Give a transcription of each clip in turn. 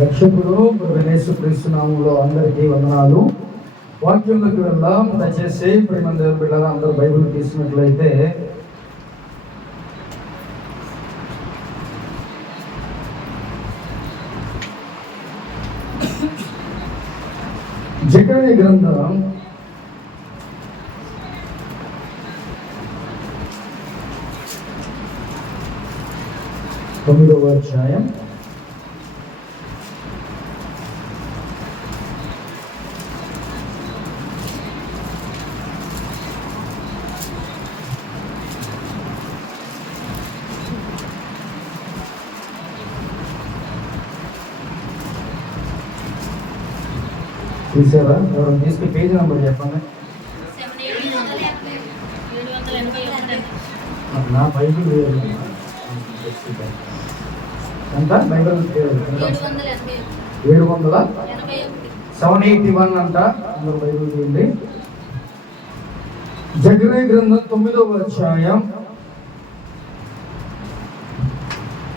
రక్షకుడు యేసుక్రీస్తు నామములో అందరికీ వందనాలు. వాక్యంలోకి వెళ్దాం. దయచేసి ప్రేమ దేవుని బిడ్డలారా అందరూ బైబిల్ తీసుకున్నట్లయితే జకర్యా గ్రంథం 9వ అధ్యాయం తీసారా? ఎవరు తీసుకుని పేజీ నెంబర్ చెప్పండి. నా బైబిల్ ఎంత? బైబిల్ 781 అంట. అందరూ బైబిల్ తీయండి. జకర్యా గ్రంథం 9వ అధ్యాయం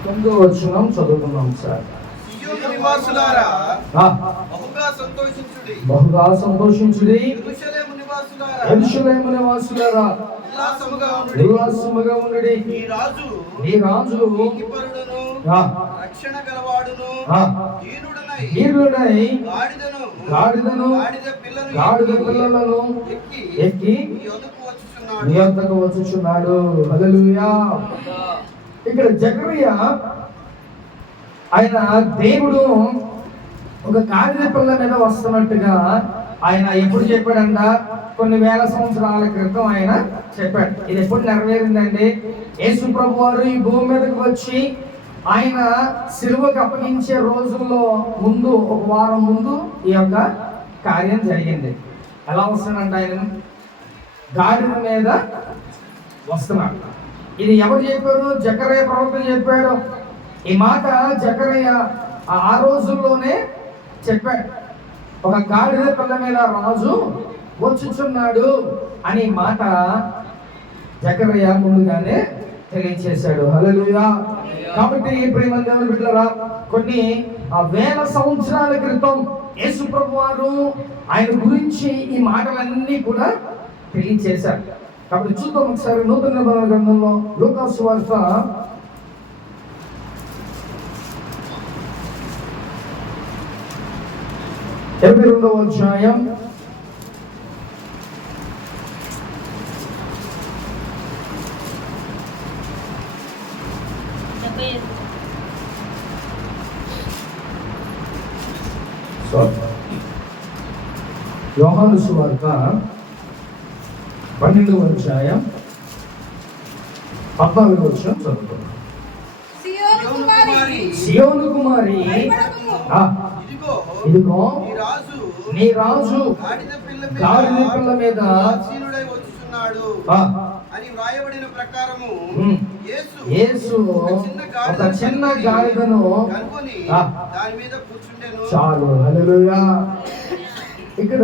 9వ వచనం చదువుకున్నాం సార్. బహుగా సంతోషించుడి, యెరూషలేము నివాసులారా ఉల్లాసముగా ఉండుడి. నీ రాజు రక్షణ గలవాడును దీనుడై గాడిదను గాడిద పిల్లలను ఎక్కి నీ వద్దకు వచ్చుచున్నాడు. హల్లెలూయా. ఇక్కడ జకర్యా ఆయన దేవుడు ఒక గాడిద పిల్ల మీద వస్తున్నట్టుగా ఆయన ఎప్పుడు చెప్పాడంట? కొన్ని వేల సంవత్సరాల క్రితం ఆయన చెప్పాడు. ఇది ఎప్పుడు నెరవేరిందండి? యేసు ప్రభు వారు ఈ భూమి మీదకి వచ్చి ఆయన సిలువకు అప్పగించే రోజుల్లో ముందు, ఒక వారం ముందు ఈ యొక్క కార్యం జరిగింది. ఎలా వస్తున్నాడంట? ఆయన గాడిద మీద వస్తున్నాడు. ఇది ఎవరు చెప్పారు? జకర్యా ప్రవక్త చెప్పాడు. ఈ మాట జకర్యా ఆ రోజుల్లోనే చెప్పాడు. ఒక గాడిద పిల్ల మీద రాజు వచ్చుచున్నాడు అనే మాట జకర్యా ముందుగానే తెలియచేశాడు. హల్లెలూయా. కాబట్టి ప్రేమ దేవుని బిడ్డలారా, కొన్ని వేల సంవత్సరాల క్రితం యేసు ప్రభు వారు ఆయన గురించి ఈ మాటలన్నీ కూడా తెలియచేశారు. కాబట్టి చూద్దాం ఒకసారి నూతన నిబంధన గ్రంథంలో లూకా సువార్త 22వ అధ్యాయం 7 యోహాను సువార్త 12వ అధ్యాయం 14వ వచనం చదువుకుందాం. సియోను కుమారి ఇదిగో నీ రాజు గాడిద పిల్ల మీద అని వ్రాయబడిన ప్రకారము యేసు ఒక చిన్న గాడిదను దాని మీద కూర్చుండెను. చాలు. హల్లెలూయా. ఇక్కడ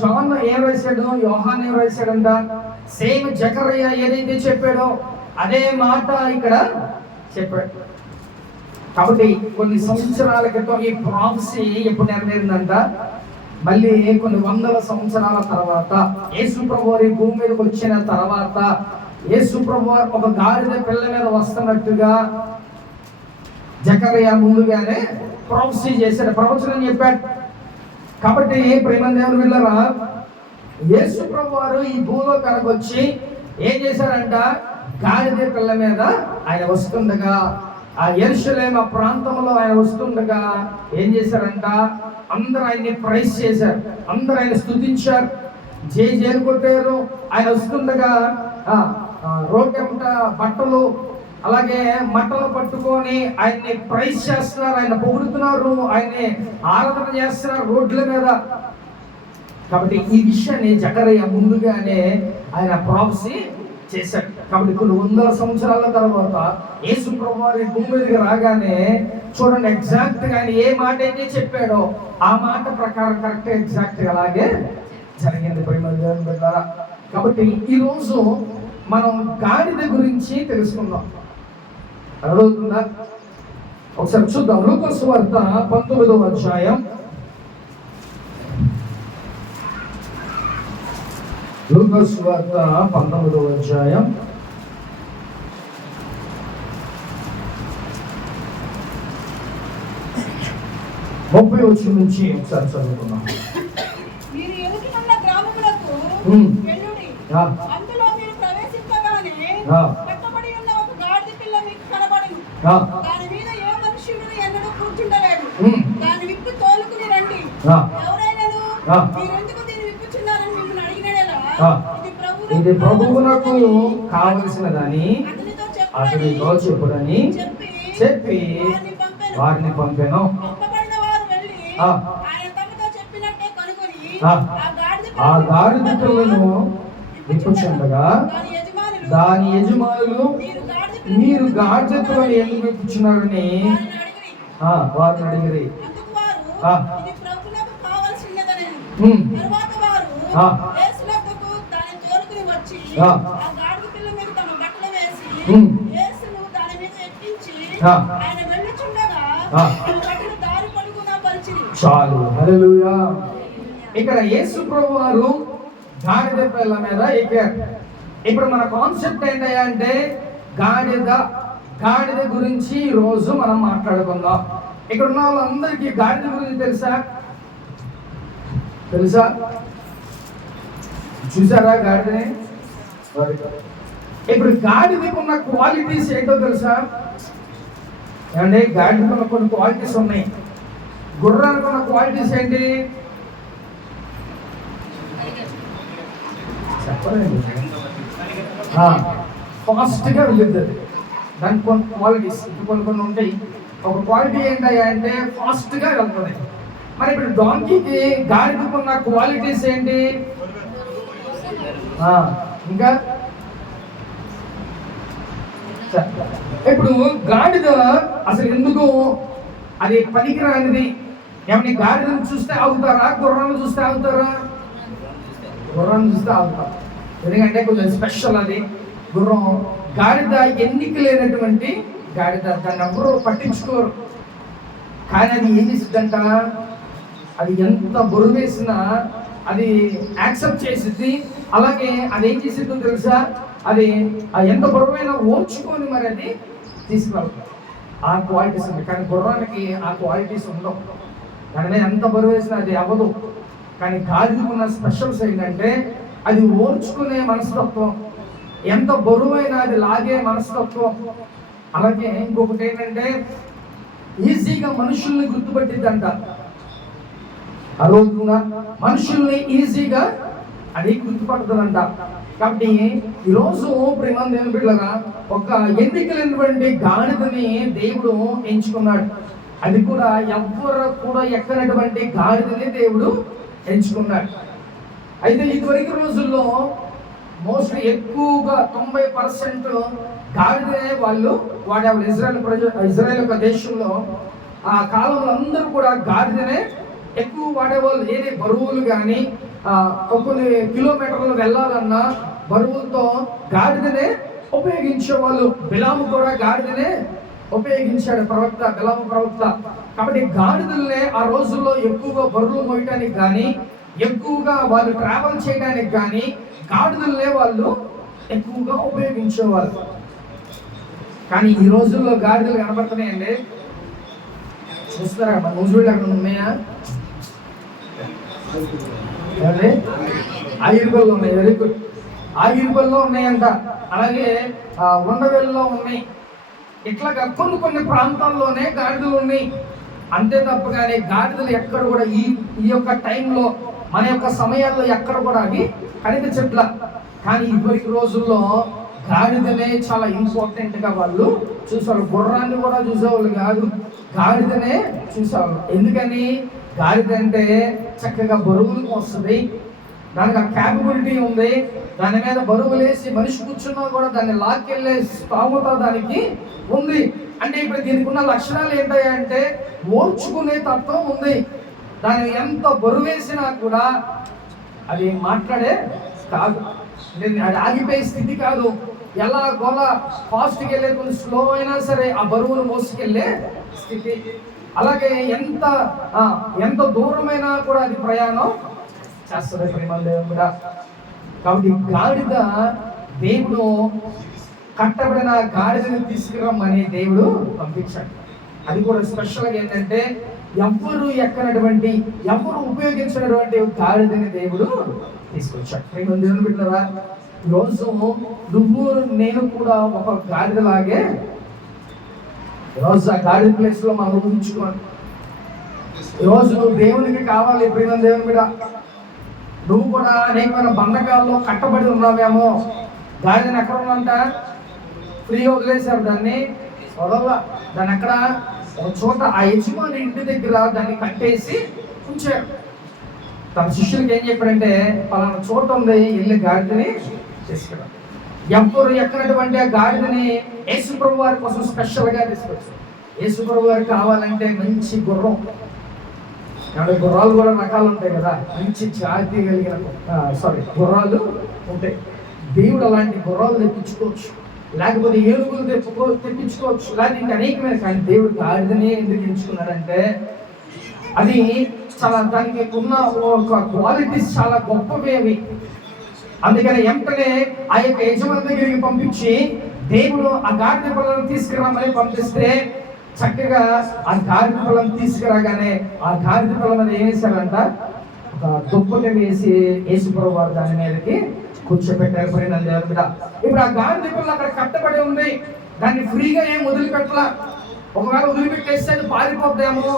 జాన్ ఏం రాశాడు? యోహాన్ ఏం రాశాడంట? సేమ్ జకర్యా ఏదైతే చెప్పాడో అదే మాట ఇక్కడ చెప్పాడు. కాబట్టి కొన్ని సంవత్సరాల క్రితం ఈ ప్రాఫెసీ ఎప్పుడు నెరవేరిందంట? మళ్ళీ కొన్ని వందల సంవత్సరాల తర్వాత యేసు ప్రభు వారి భూమి మీదకి వచ్చిన తర్వాత యేసు ప్రభు వారు ఒక గాడిద పిల్ల మీద వస్తున్నట్టుగా జకర్యా ముందుగానే ప్రాఫెసీ చేశాడు, ప్రవచనం చెప్పాడు. కాబట్టి ప్రేమ దేవుని బిడ్డలారా, యేసు ప్రభు వారు ఈ భూమిలో కనుకొచ్చి ఏం చేశారంట? గాడిద పిల్ల మీద ఆయన వస్తుండగా, ఆ యెరూషలేము ప్రాంతంలో ఆయన వస్తుండగా ఏం చేశారంట? అందరూ ఆయన్ని ప్రైజ్ చేశారు, అందరూ ఆయన స్తుతించారు, జేజేలు కొట్టారు. ఆయన వస్తుండగా రోడ్డెంట బట్టలు అలాగే మట్టలు పట్టుకొని ఆయన్ని ప్రైజ్ చేస్తున్నారు, ఆయన పొగుడుతున్నారు, ఆయన్ని ఆరాధన చేస్తున్నారు రోడ్ల మీద. కాబట్టి ఈ విషయాన్ని జకర్యా ముందుగానే ఆయన ప్రాఫెసీ చేశాడు. కాబట్టి కొన్ని వందల సంవత్సరాల తర్వాత యేసు ప్రభు వారి భూమి మీదకి రాగానే చూడండి, ఎగ్జాక్ట్ గా ఆయన ఏ మాట అయితే చెప్పాడో ఆ మాట ప్రకారం కరెక్ట్ ఎగ్జాక్ట్ గా అలాగే జరిగింది. కాబట్టి ఈరోజు మనం గాడిద గురించి తెలుసుకుందాం. అర్థమవుతుందా? ఒకసారి చూద్దాం. లూకా సువార్త 19వ అధ్యాయం. లూకా సువార్త 19వ అధ్యాయం 30వ వచనం నుంచి ఒకసారి చదువుకుందాం. మీరు ఎదుటినున్న గ్రామములకు వెళ్ళుడి. అందులో మీరు ప్రవేశించగానే కట్టబడి ఉన్న ఒక గాడిద పిల్ల మీకు కనబడును. దాని మీద ఏ మనుష్యుడు ఎన్నడూ కూర్చుండలేడు. దాని విప్పి తోలుకుని రండి. ఎవరైనాను మీరెందుకు దీన్ని విప్పుచున్నారని మిమ్మల్ని అడిగినలా ఇది ప్రభువునకు కావలసినదని అతనితో చెప్పుడని చెప్పి వారిని పంపెను. ఆ గాడిద పిల్లను విప్పుచుండగా దాని యజమానులు మీరు గాడిద పిల్లను ఎందుకు విప్పుచున్నారని వారిని అడిగిరి. చాలు. హల్లెలూయా. ఇక్కడ యేసు ప్రభు వారు గాడిద పిల్ల మీద ఎక్కారు. ఇప్పుడు మన కాన్సెప్ట్ ఏంటయ్యా అంటే గాడిద గురించి ఈ రోజు మనం మాట్లాడుకుందాం. ఇక్కడ ఉన్న వాళ్ళందరికీ గాడిద గురించి తెలుసా? చూసారా గాడిదని? ఇప్పుడు గాడిదకు ఉన్న క్వాలిటీస్ ఏంటో తెలుసా? ఏమంటే గాడిదకు ఉన్న కొన్ని క్వాలిటీస్ ఉన్నాయి. గుర్రానికి ఉన్న క్వాలిటీస్ ఏంటి చెప్పండి. ఫాస్ట్గా వెళ్ళిద్ది. దానికి కొన్ని క్వాలిటీస్ కొన్ని ఉంటాయి. ఒక క్వాలిటీ ఏంటయ్యా అంటే ఫాస్ట్గా వెళ్తుంది. మరి ఇప్పుడు డాంకీకి గాడిదకు ఉన్న క్వాలిటీస్ ఏంటి? ఇంకా ఇప్పుడు గాడిద అసలు ఎందుకు అది పనికిరానిది? ఏమన్నా గాడిదను చూస్తే ఆగుతారా? గుర్రాన్ని చూస్తే ఆగుతారా? గుర్రాన్ని చూస్తే ఆగుతారు. ఎందుకంటే కొంచెం స్పెషల్ అది గుర్రం. గాడిద ఎన్నిక లేనటువంటి గాడిద, దాన్ని ఎవరు పట్టించుకోరు. కానీ అది ఏం చేసిద్దంట? అది ఎంత బరువు వేసినా అది యాక్సెప్ట్ చేసిద్ది. అలాగే అది ఏం చేసిద్దో తెలుసా? అది ఎంత బరువైనా ఓర్చుకొని మరి అది తీసుకువెళ్తాం. ఆ క్వాలిటీస్ ఉంది. కానీ గుర్రానికి ఆ క్వాలిటీస్ ఉండవు. దాని మీద ఎంత బరువు వేసినా అది అవ్వదు. కానీ గాడిదకు ఉన్న స్పెషల్స్ ఏంటంటే అది ఓర్చుకునే మనస్తత్వం, ఎంత బరువైనా అది లాగే మనస్తత్వం. అలాగే ఇంకొకటి ఏంటంటే ఈజీగా మనుషుల్ని గుర్తుపట్టిద్దంట. అర్థమవుతుందా? మనుషుల్ని ఈజీగా అది గుర్తుపడుతుందంట. కాబట్టి ఈరోజు ప్రేమ దేవుని బిడ్డలారా, ఒక ఎన్నికలైనటువంటి గాడిదని దేవుడు ఎంచుకున్నాడు. అది కూడా ఎవ్వరు కూడా ఎక్కనటువంటి గాడిదని దేవుడు ఎంచుకున్నాడు. అయితే ఇదివరకు రోజుల్లో మోస్ట్లీ ఎక్కువగా 90% గాడిదనే వాళ్ళు వాడేవాళ్ళు. ఇజ్రాయెల్ యొక్క దేశంలో ఆ కాలంలో అందరూ కూడా గాడిదనే ఎక్కువ వాడేవాళ్ళు. ఏది బరువులు కానీ కొన్ని కిలోమీటర్లు వెళ్ళాలన్నా బరువులతో గాడిదనే ఉపయోగించేవాళ్ళు. బిలాము కూడా గాడిదనే ఉపయోగించాడు, బిలాము ప్రవక్త. కాబట్టి గాడిదలనే ఆ రోజుల్లో ఎక్కువగా బరువులు మోయటానికి కానీ, ఎక్కువగా వాళ్ళు ట్రావెల్ చేయడానికి కానీ గాడిదలనే వాళ్ళు ఎక్కువగా ఉపయోగించేవాళ్ళు. కానీ ఈ రోజుల్లో గాడిదలు కనబడుతున్నాయండి. చూస్తారా? మన న్యూజిలాండ్ అక్కడ ఉన్నాయా? ఆగిరిపల్లిలో ఉన్నాయి. Very good. ఆగిరిపల్లిలో ఉన్నాయంట. అలాగే ఉండవెల్లో ఉన్నాయి. ఇట్లాగా కొన్ని ప్రాంతాల్లోనే గాడిదలు ఉన్నాయి. అంతే తప్ప కానీ గాడిదలు ఎక్కడ కూడా ఈ యొక్క టైంలో మన యొక్క సమయాల్లో ఎక్కడ కూడా అవి కనిపించట్ల. కానీ ఇప్పటికి రోజుల్లో గాడిదనే చాలా ఇంపార్టెంట్గా వాళ్ళు చూసేవాళ్ళు. గుర్రాన్ని కూడా చూసేవాళ్ళు కాదు, గాడిదనే చూసేవాళ్ళు. ఎందుకని? గాడిద అంటే చక్కగా బరువులు వస్తుంది, దానికి ఆ క్యాపబిలిటీ ఉంది. దాని మీద బరువులు వేసి మనిషి కూర్చున్నా కూడా దాన్ని లాక్కెళ్ళే స్థామత దానికి ఉంది. అంటే ఇప్పుడు దీనికి ఉన్న లక్షణాలు ఏంటంటే ఓర్చుకునే తత్వం ఉంది. దాన్ని ఎంత బరువు వేసినా కూడా అది మాట్లాడే కాదు. అది ఆగిపోయే స్థితి కాదు. ఎలా గోల ఫాస్ట్కి వెళ్ళే, కొంచెం స్లో అయినా సరే ఆ బరువును మోసుకెళ్ళే స్థితి. అలాగే ఎంత దూరమైనా కూడా అది ప్రయాణం చేస్తుంది ప్రేమ దేవుడు కూడా. కాబట్టి గాడిద, దేవుడు కట్టబడిన గాడిదను తీసుకురమ్మని దేవుడు పంపించాడు. అది కూడా స్పెషల్గా ఏంటంటే ఎవరు ఎక్కనటువంటి, ఎవరు ఉపయోగించినటువంటి గాడిదని దేవుడు తీసుకొచ్చాడు. ప్రేమ దేవుని బిడ్డలారా, ఈరోజు నువ్వు నేను కూడా ఒక గాడిదలాగే ఈరోజు ఆ గాడిద ప్లేస్ లో మనం ఊహించుకోండి. ఈరోజు నువ్వు దేవునికి కావాలి. ప్రేమ దేవుని బిడ్డ, నువ్వు కూడా అనేకమైన బంధకాల్లో కట్టబడి ఉన్నావేమో. గాడిదని ఎక్కడ ఉందంట? ఫ్రీగా వదిలేశారు దాన్ని, వదల దాన్ని ఎక్కడ ఒక చోట ఆ యజమాని ఇంటి దగ్గర దాన్ని కట్టేసి ఉంచారు. తన శిష్యులకి ఏం చెప్పాడంటే, పలానా చోట ఉంది, వెళ్ళి గాడిదని తీసుకురా. ఎవరు ఎక్కనటువంటి ఆ గాడిదని యేసుప్రభు వారి కోసం స్పెషల్గా తీసుకొచ్చారు. యేసుప్రభు వారికి కావాలంటే మంచి గుర్రం, గుర్రాలు కూడా రకాలు ఉంటాయి కదా, మంచి జాతి కలిగిన గుర్రాలు ఉంటాయి. దేవుడు అలాంటి గుర్రాలు తెప్పించుకోవచ్చు, లేకపోతే ఏనుగులు తెప్పించుకోవచ్చు, లేకపోతే అనేకమైన. కానీ దేవుడు గాడిదనే ఎందుకు ఎంచుకున్నాడంటే అది చాలా, దానికి ఉన్న ఒక క్వాలిటీస్ చాలా గొప్పవి అవి. అందుకని వెంటనే ఆ యొక్క యజమాని దగ్గరికి పంపించి దేవుడు ఆ గాడిద పిల్లలను తీసుకురామని పంపిస్తే, చక్కగా ఆ గాడిద పిల్లలను తీసుకురాగానే ఆ గాడిద పిల్లల మీద ఏం వేశారంట? ఒక దుప్పటి వేసి యేసుప్రభు వారు దాని మీదకి కూర్చోబెట్టారు. పడిన దేవుని మీద ఇప్పుడు ఆ గాడిద పిల్ల అక్కడ కట్టబడి ఉంది. దాన్ని ఫ్రీగా ఏం వదిలిపెట్టలా. ఒకవేళ వదిలిపెట్టేస్తే అది పారిపోద్దేమో.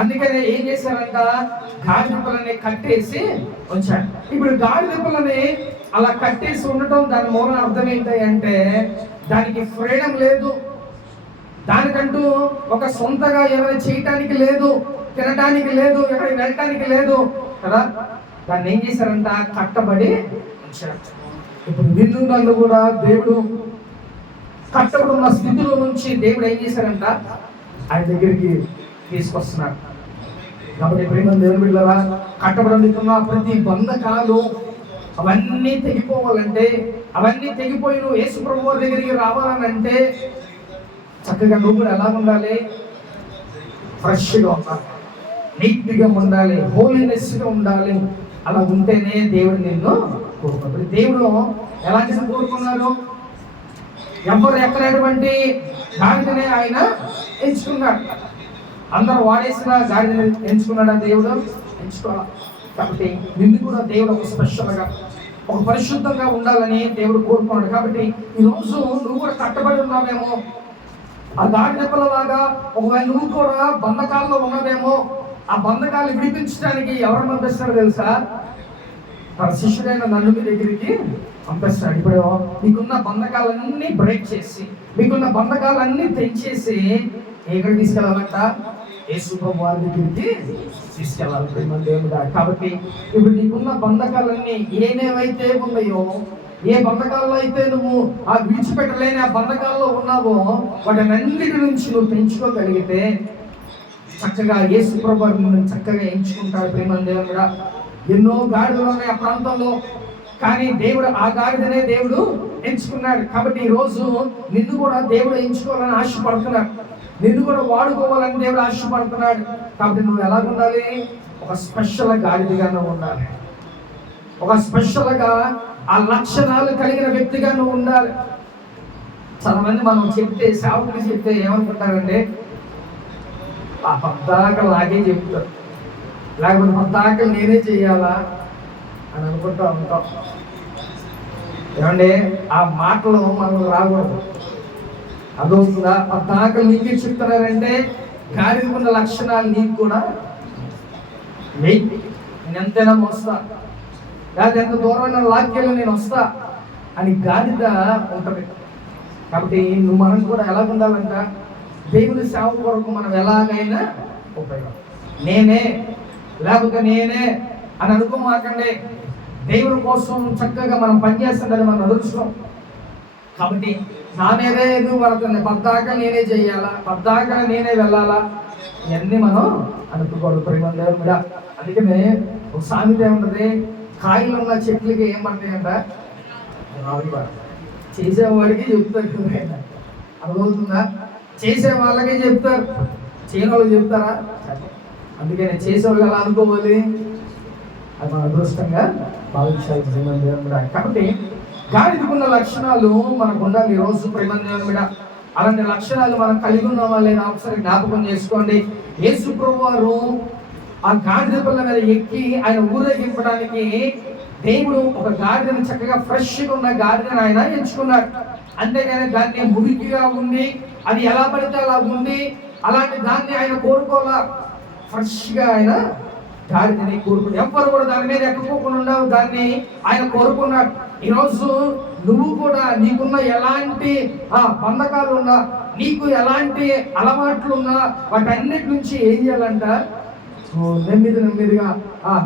అందుకనే ఏం చేశారంట? గాడిద పిల్లని కట్టేసి ఉంచారు. ఇప్పుడు గాడిద పిల్లని అలా కట్టేసి ఉండటం, దాని మూల అర్థం ఏంటి అంటే దానికి ఫ్రీడమ్ లేదు, దానికంటూ ఒక సొంతగా ఏమైనా చేయటానికి లేదు, తినడానికి లేదు, ఎక్కడికి వెళ్ళటానికి లేదు కదా. దాన్ని ఏం చేశారంట? కట్టబడి ఉంచారు. ఇప్పుడు నిన్ను నన్ను కూడా దేవుడు కట్టబడి ఉన్న స్థితిలో నుంచి దేవుడు ఏం చేశారంట? ఆయన దగ్గరికి తీసుకొస్తున్నాడు. కాబట్టి ప్రేమ దేవుని బిడ్డలారా, కట్టబడుతున్న ప్రతి బంధకాలు అవన్నీ తెగిపోవాలంటే, అవన్నీ తెగిపోయి నువ్వు యేసుప్రభు వారి దగ్గరికి రావాలనంటే చక్కగా నువ్వు కూడా ఎలా ఉండాలి? ఫ్రెష్గా ఉండాలి, నీట్గా ఉండాలి, హోలీనెస్గా ఉండాలి. అలా ఉంటేనే దేవుడు నిన్ను కోరుకున్నాడు. దేవుడు ఎలాంటిది కోరుకున్నాడు? ఎవరు ఎక్కనటువంటి గాడిదనే ఆయన ఎంచుకున్నాడు. అందరూ వాడేసిన గాడిదని ఎంచుకున్నాడా దేవుడు? ఎంచుకోవాలి. కాబట్టి నిన్ను కూడా దేవుడు ఒక స్పెషల్గా, ఒక పరిశుద్ధంగా ఉండాలని దేవుడు కోరుకున్నాడు. కాబట్టి ఈరోజు నువ్వు కూడా కట్టబడి ఉన్నావేమో ఆ గాడిద పిల్లలాగా. ఒకవేళ నువ్వు కూడా బంధకాల్లో ఉన్నావేమో. ఆ బంధకాలు విడిపించడానికి ఎవరు పంపిస్తారో తెలుసా? తన శిష్యుడైన నన్ను మీ దగ్గరికి పంపిస్తాడు. ఇప్పుడు మీకున్న బంధకాలన్నీ బ్రేక్ చేసి, మీకున్న బంధకాలన్నీ తెంచేసి ఎక్కడికి తీసుకెళ్ళాలంట? యేసుప్రభు వారి దగ్గరికి తీసుకెళ్ళాలి ప్రేమ దేవుడా. కాబట్టి ఇప్పుడు నీకున్న బంధకాలన్నీ ఏమేమైతే ఉన్నాయో, ఏ బంధకాల్లో అయితే నువ్వు ఆ విడిచిపెట్టలేని ఆ బంధకాల్లో ఉన్నావో, వాటినన్నిటి నుంచి నువ్వు పెంచుకోగలిగితే చక్కగా యేసుప్రభు వారు నిన్ను చక్కగా ఎంచుకుంటాడు ప్రేమ దేవుడా. ఎన్నో గాడిదలు ఉన్నాయి ఆ ప్రాంతంలో, కానీ దేవుడు ఆ గాడిదనే దేవుడు ఎంచుకున్నాడు. కాబట్టి ఈరోజు నిన్ను కూడా దేవుడు ఎంచుకోవాలని ఆశపడుతున్నాడు, నిన్ను కూడా వాడుకోవాలని దేవుడు ఆశపడుతున్నాడు. కాబట్టి నువ్వు ఎలా ఉండాలి? ఒక స్పెషల్ గాడిదగా నువ్వు ఉండాలి. ఒక స్పెషల్గా ఆ లక్షణాలు కలిగిన వ్యక్తిగా నువ్వు ఉండాలి. చాలా మంది మనం చెప్తే, సేవకులు చెప్తే ఏమనుకుంటారంటే ఆ పద్దాకలు నాకే చెప్తారు, లేకపోతే పద్దాకలు నేనే చెయ్యాలా అని అనుకుంటా ఉంటాం. ఏమంటే ఆ మాటలు మనం రాకూడదు. అదవుతుందా? పద్దాకలు నీకే చెప్తున్నారంటే గాడికి ఉన్న లక్షణాలు నీకు కూడా వెయ్యి. నేను ఎంతైనా వస్తా, లేదా ఎంత దూరమైన లాక్యాలు నేను వస్తా అని గాడిద ఉంటుంది. కాబట్టి నువ్వు మనం కూడా ఎలా ఉండాలంట? దేవుని సేవ కొరకు మనం ఎలాగైనా ఉపయోగం. నేనే లేకపోతే నేనే అని అనుకోమాకండి. దేవుని కోసం చక్కగా మనం పనిచేస్తుందని మనం అదృష్టం. కాబట్టి నా మీదే ఎందుకు పడుతుంది? పద్దాక నేనే చెయ్యాలా, పద్దాక నేనే వెళ్ళాలా, ఇవన్నీ మనం అనుకోకూడదు ప్రేమ దేవుని మీద. అందుకనే ఒక సామెత ఏముంటది? కాయలు ఉన్న చెట్లకి ఏం పడతాయంట? చేసేవాడికి చెప్తారు, అర్థమవుతుందా? చేసే వాళ్ళకే చెప్తారు, చేయని వాళ్ళకి చెప్తారా? అందుకని చేసేవాళ్ళు ఎలా అనుకోవాలి? అది మన అదృష్టంగా భావించాలి. కాబట్టి గాడిదకున్న లక్షణాలు మనకు ఉండాలి. ఈరోజు ప్రేమ దేవుని మీద అలాంటి లక్షణాలు మనం కలిగి ఉన్నామా లేదా ఒకసారి జ్ఞాపకం చేసుకోండి. యేసు ప్రభువారు ఆ గాడిద పిల్ల మీద ఎక్కి ఆయన ఊరేగింపడానికి దేవుడు ఒక గాడిదను చక్కగా ఫ్రెష్గా ఉన్న గాడిదను ఆయన ఎంచుకున్నాడు. అంతేగాని దాన్ని మురికిగా ఉంది, అది ఎలా పడితే అలా ఉంది, అలాంటి దాన్ని ఆయన కోరుకోవాలా. ఫ్రెష్గా ఆయన గాడిదని కోరుకున్నాడు. ఎవ్వరు కూడా దాని మీద ఎక్కకోకుండా దాన్ని ఆయన కోరుకున్నాడు. ఈరోజు నువ్వు కూడా నీకున్న ఎలాంటి బంధకాలు ఉన్నా, నీకు ఎలాంటి అలవాట్లున్నా వాటన్నిటి నుంచి ఏం చేయాలంట? నెమ్మదిగా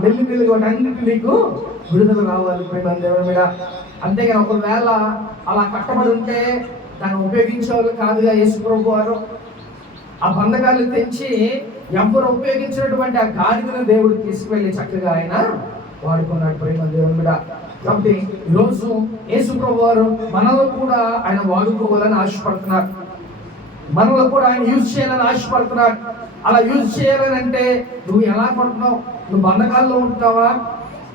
మెల్లిమెల్లిగా వాటన్నిటి నీకు విడుదల రావాలి ప్రేమ దేవుని మీద. అంతేగాని ఒకవేళ అలా కట్టబడి ఉంటే దాన్ని ఉపయోగించేవాళ్ళు కాదుగా యేసు ప్రభు వారు. ఆ బంధకాలు తెంచి ఎవరు ఉపయోగించినటువంటి ఆ గాడిదను దేవుడు తీసుకువెళ్ళి చక్కగా ఆయన వాడుకున్నాడు ప్రేమ దేవుని మీద. కాబట్టి ఈరోజు యేసు ప్రభు వారు మనలో కూడా ఆయన వాడుకోవాలని ఆశపడుతున్నారు, మనలో కూడా ఆయన యూజ్ చేయాలని ఆశపడుతున్నాడు. అలా యూజ్ చేయాలని అంటే నువ్వు ఎలా పడుతున్నావు? నువ్వు బంధకాల్లో ఉంటున్నావా,